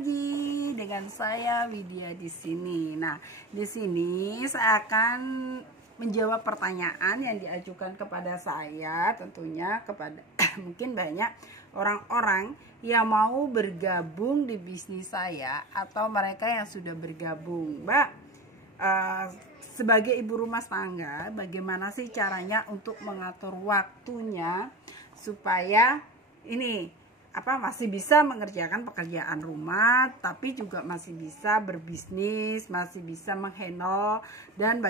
lagi dengan saya Widya di sini. Nah, di sini saya akan menjawab pertanyaan yang diajukan kepada saya, tentunya kepada mungkin banyak orang-orang yang mau bergabung di bisnis saya atau mereka yang sudah bergabung. Mbak, sebagai ibu rumah tangga, bagaimana sih caranya untuk mengatur waktunya supaya ini masih bisa mengerjakan pekerjaan rumah, tapi juga masih bisa berbisnis, masih bisa menghandle dan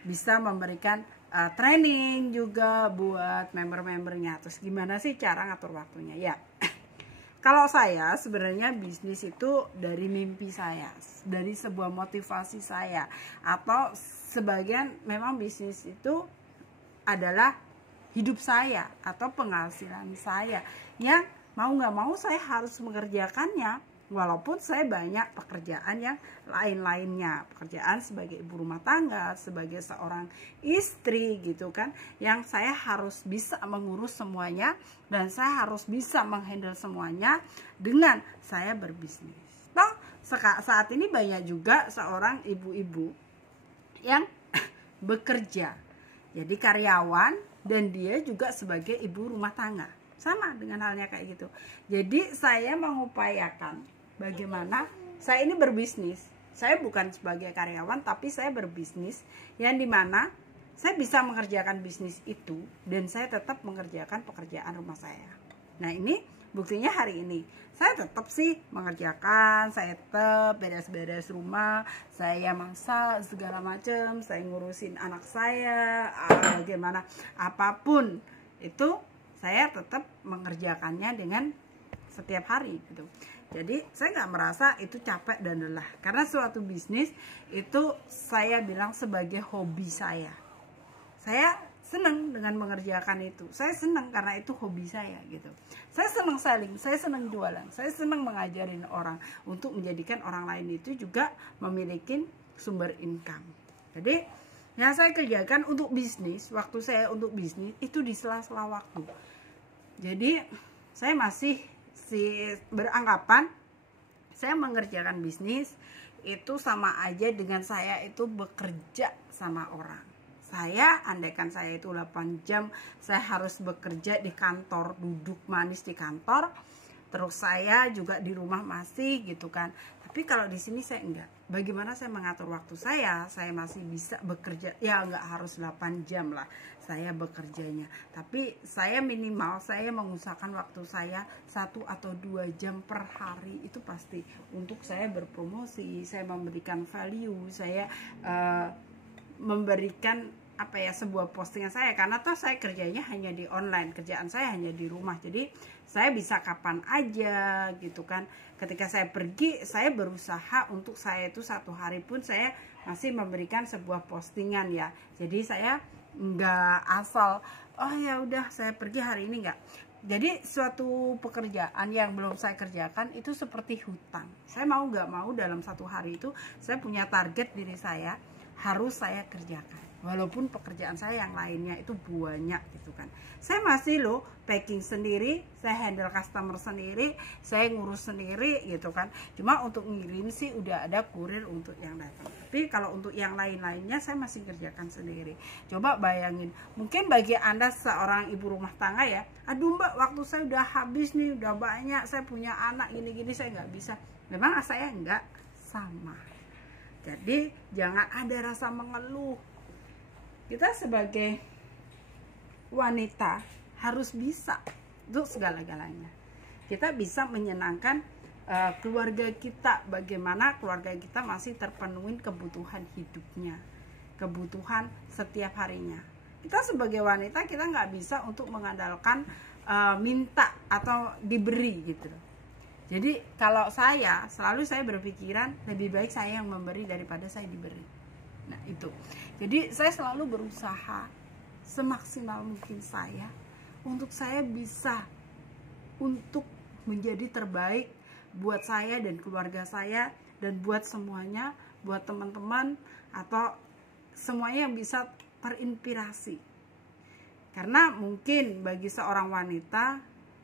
bisa memberikan training juga buat member-membernya. Terus gimana sih cara ngatur waktunya? Ya, kalau saya sebenarnya bisnis itu dari mimpi saya, dari sebuah motivasi saya, atau sebagian memang bisnis itu adalah hidup saya atau penghasilan saya yang mau nggak mau saya harus mengerjakannya, walaupun saya banyak pekerjaan yang lain-lainnya, pekerjaan sebagai ibu rumah tangga, sebagai seorang istri gitu kan, yang saya harus bisa mengurus semuanya dan saya harus bisa menghandle semuanya dengan saya berbisnis. Nah, saat ini banyak juga seorang ibu-ibu yang bekerja jadi karyawan dan dia juga sebagai ibu rumah tangga, sama dengan halnya kayak gitu. Jadi saya mengupayakan bagaimana saya ini berbisnis. Saya bukan sebagai karyawan, tapi saya berbisnis yang dimana saya bisa mengerjakan bisnis itu dan saya tetap mengerjakan pekerjaan rumah saya. Nah, ini buktinya hari ini saya tetap sih mengerjakan, saya tetap beres-beres rumah, saya masak segala macam, saya ngurusin anak saya, bagaimana apapun itu saya tetap mengerjakannya dengan setiap hari gitu. Jadi saya nggak merasa itu capek dan lelah, karena suatu bisnis itu saya bilang sebagai hobi saya. Saya senang dengan mengerjakan itu. Saya senang karena itu hobi saya gitu. Saya senang selling, saya senang jualan, saya senang mengajarin orang untuk menjadikan orang lain itu juga memiliki sumber income. Jadi yang saya kerjakan untuk bisnis, waktu saya untuk bisnis itu di sela-sela waktu. Jadi saya masih beranggapan saya mengerjakan bisnis itu sama aja dengan saya itu bekerja sama orang. Saya andaikan saya itu 8 jam saya harus bekerja di kantor, duduk manis di kantor, terus saya juga di rumah masih gitu kan. Tapi kalau di sini saya enggak. Bagaimana saya mengatur waktu saya masih bisa bekerja, ya enggak harus 8 jam lah saya bekerjanya. Tapi saya minimal saya mengusahakan waktu saya 1 atau 2 jam per hari itu pasti untuk saya berpromosi, saya memberikan value, saya memberikan sebuah postingan saya, karena toh saya kerjanya hanya di online, kerjaan saya hanya di rumah, jadi saya bisa kapan aja gitu kan. Ketika saya pergi, saya berusaha untuk saya itu 1 hari pun saya masih memberikan sebuah postingan ya. Jadi saya nggak asal ya udah saya pergi hari ini, nggak. Jadi suatu pekerjaan yang belum saya kerjakan itu seperti hutang. Saya mau nggak mau dalam 1 hari itu saya punya target diri saya harus saya kerjakan, walaupun pekerjaan saya yang lainnya itu banyak gitu kan. Saya masih packing sendiri, saya handle customer sendiri, saya ngurus sendiri gitu kan. Cuma untuk ngirim sih udah ada kurir untuk yang datang, tapi kalau untuk yang lain-lainnya saya masih kerjakan sendiri. Coba bayangin, mungkin bagi Anda seorang ibu rumah tangga ya, aduh Mbak, waktu saya udah habis nih, udah banyak, saya punya anak gini-gini, saya nggak bisa. Memang saya nggak sama. Jadi jangan ada rasa mengeluh. Kita sebagai wanita harus bisa untuk segala-galanya. Kita bisa menyenangkan keluarga kita, bagaimana keluarga kita masih terpenuhi kebutuhan hidupnya, kebutuhan setiap harinya. Kita sebagai wanita, kita nggak bisa untuk mengandalkan minta atau diberi gitu. Jadi kalau saya berpikiran lebih baik saya yang memberi daripada saya diberi. Nah itu. Jadi saya selalu berusaha semaksimal mungkin saya untuk saya bisa untuk menjadi terbaik buat saya dan keluarga saya, dan buat semuanya, buat teman-teman atau semuanya yang bisa terinspirasi. Karena mungkin bagi seorang wanita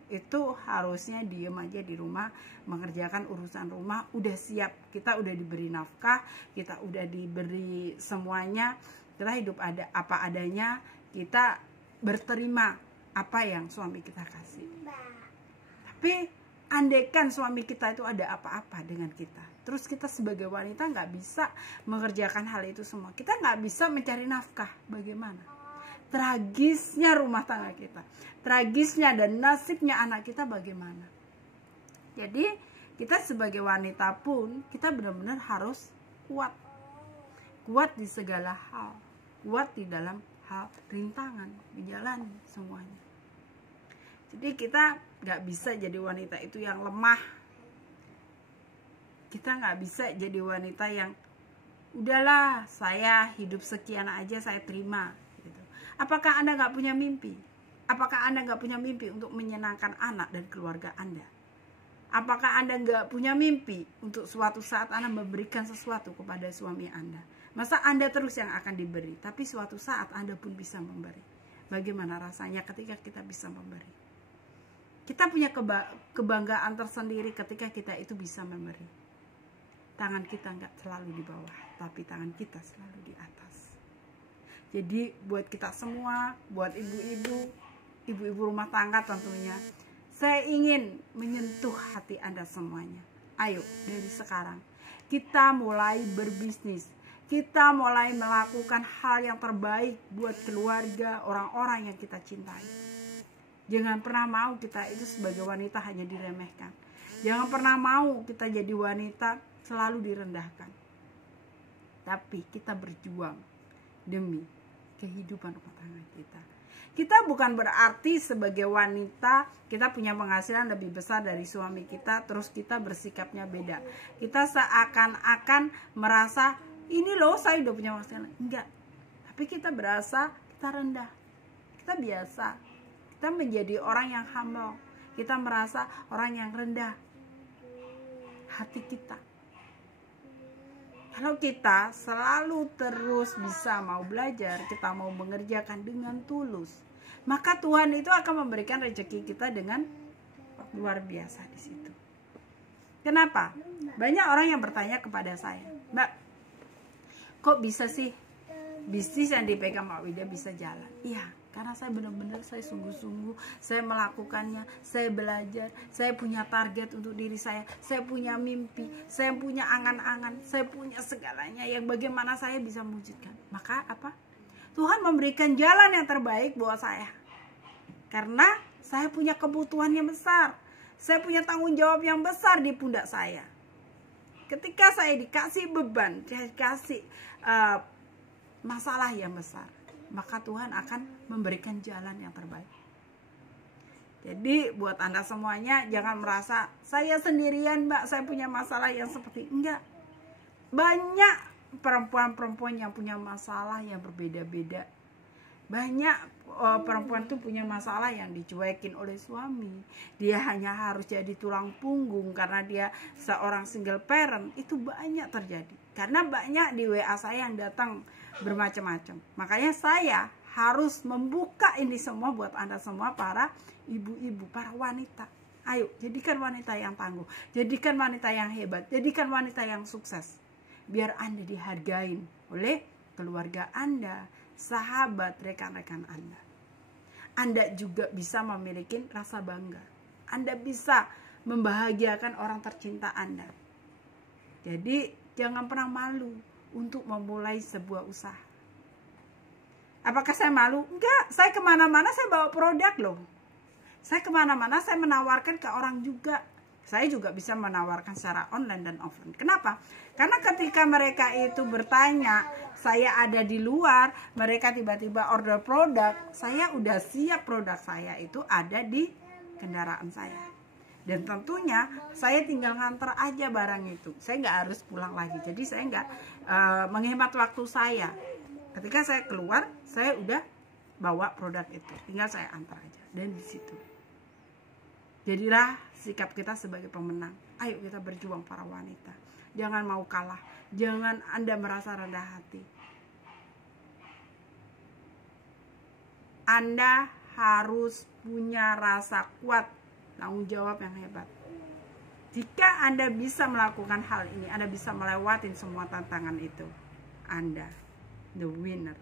itu harusnya diem aja di rumah, mengerjakan urusan rumah, udah siap, kita udah diberi nafkah, kita udah diberi semuanya, kita hidup ada apa adanya, kita berterima apa yang suami kita kasih. Tapi andaikan suami kita itu ada apa-apa dengan kita, terus kita sebagai wanita nggak bisa mengerjakan hal itu semua, kita nggak bisa mencari nafkah, bagaimana? Tragisnya rumah tangga kita, tragisnya dan nasibnya anak kita bagaimana? Jadi kita sebagai wanita pun kita benar-benar harus kuat di segala hal, kuat di dalam hal rintangan, menjalani semuanya. Jadi kita nggak bisa jadi wanita itu yang lemah. Kita nggak bisa jadi wanita yang udahlah saya hidup sekian aja saya terima. Gitu. Apakah Anda nggak punya mimpi? Apakah Anda nggak punya mimpi untuk menyenangkan anak dan keluarga Anda? Apakah Anda nggak punya mimpi untuk suatu saat Anda memberikan sesuatu kepada suami Anda? Masa Anda terus yang akan diberi, tapi suatu saat Anda pun bisa memberi. Bagaimana rasanya ketika kita bisa memberi? Kita punya kebanggaan tersendiri ketika kita itu bisa memberi. Tangan kita nggak selalu di bawah, tapi tangan kita selalu di atas. Jadi buat kita semua, buat ibu-ibu rumah tangga tentunya, saya ingin menyentuh hati Anda semuanya. Ayo dari sekarang kita mulai berbisnis. Kita mulai melakukan hal yang terbaik buat keluarga, orang-orang yang kita cintai. Jangan pernah mau kita itu sebagai wanita hanya diremehkan. Jangan pernah mau kita jadi wanita selalu direndahkan. Tapi kita berjuang demi kehidupan rumah tangga kita. Kita bukan berarti sebagai wanita kita punya penghasilan lebih besar dari suami kita, terus kita bersikapnya beda. Kita seakan-akan merasa ini loh saya udah punya penghasilan. Enggak. Tapi kita berasa kita rendah. Kita biasa. Kita menjadi orang yang humble. Kita merasa orang yang rendah. Hati kita. Kalau kita selalu terus bisa mau belajar, kita mau mengerjakan dengan tulus, maka Tuhan itu akan memberikan rezeki kita dengan luar biasa di situ. Kenapa? Banyak orang yang bertanya kepada saya, Mbak, kok bisa sih bisnis yang dipegang Mbak Wida bisa jalan? Iya. Karena saya benar-benar saya sungguh-sungguh, saya melakukannya, saya belajar, saya punya target untuk diri saya punya mimpi, saya punya angan-angan, saya punya segalanya yang bagaimana saya bisa mewujudkan. Maka apa? Tuhan memberikan jalan yang terbaik buat saya. Karena saya punya kebutuhan yang besar, saya punya tanggung jawab yang besar di pundak saya. Ketika saya dikasih beban, dikasih masalah yang besar, maka Tuhan akan memberikan jalan yang terbaik. Jadi buat Anda semuanya jangan merasa saya sendirian Mbak, saya punya masalah yang seperti enggak. Banyak perempuan-perempuan yang punya masalah yang berbeda-beda. Banyak perempuan tuh punya masalah yang dicuekin oleh suami. Dia hanya harus jadi tulang punggung karena dia seorang single parent. Itu banyak terjadi. Karena banyak di WA saya yang datang bermacam-macam. Makanya saya harus membuka ini semua buat Anda semua para ibu-ibu, para wanita. Ayo, jadikan wanita yang tangguh, jadikan wanita yang hebat, jadikan wanita yang sukses. Biar Anda dihargain oleh keluarga Anda, sahabat, rekan-rekan Anda. Anda juga bisa memiliki rasa bangga. Anda bisa membahagiakan orang tercinta Anda. Jadi jangan pernah malu untuk memulai sebuah usaha. Apakah saya malu? Enggak, saya kemana-mana saya bawa produk loh. Saya kemana-mana saya menawarkan ke orang juga. Saya juga bisa menawarkan secara online dan offline. Kenapa? Karena ketika mereka itu bertanya, saya ada di luar, mereka tiba-tiba order produk, saya udah siap produk saya itu ada di kendaraan saya. Dan tentunya saya tinggal nganter aja barang itu. Saya nggak harus pulang lagi. Jadi saya nggak menghemat waktu saya. Ketika saya keluar, saya udah bawa produk itu. Tinggal saya antar aja. Dan di situ. Jadilah sikap kita sebagai pemenang. Ayo kita berjuang para wanita. Jangan mau kalah. Jangan Anda merasa rendah hati. Anda harus punya rasa kuat tanggung jawab yang hebat. Jika Anda bisa melakukan hal ini, Anda bisa melewati semua tantangan itu. Anda the winner.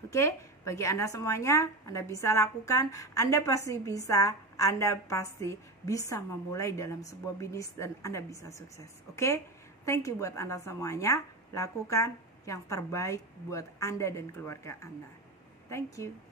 Oke, bagi Anda semuanya, Anda bisa lakukan, Anda pasti bisa, Anda pasti bisa memulai dalam sebuah bisnis dan Anda bisa sukses. Oke, thank you buat Anda semuanya. Lakukan yang terbaik buat Anda dan keluarga Anda. Thank you.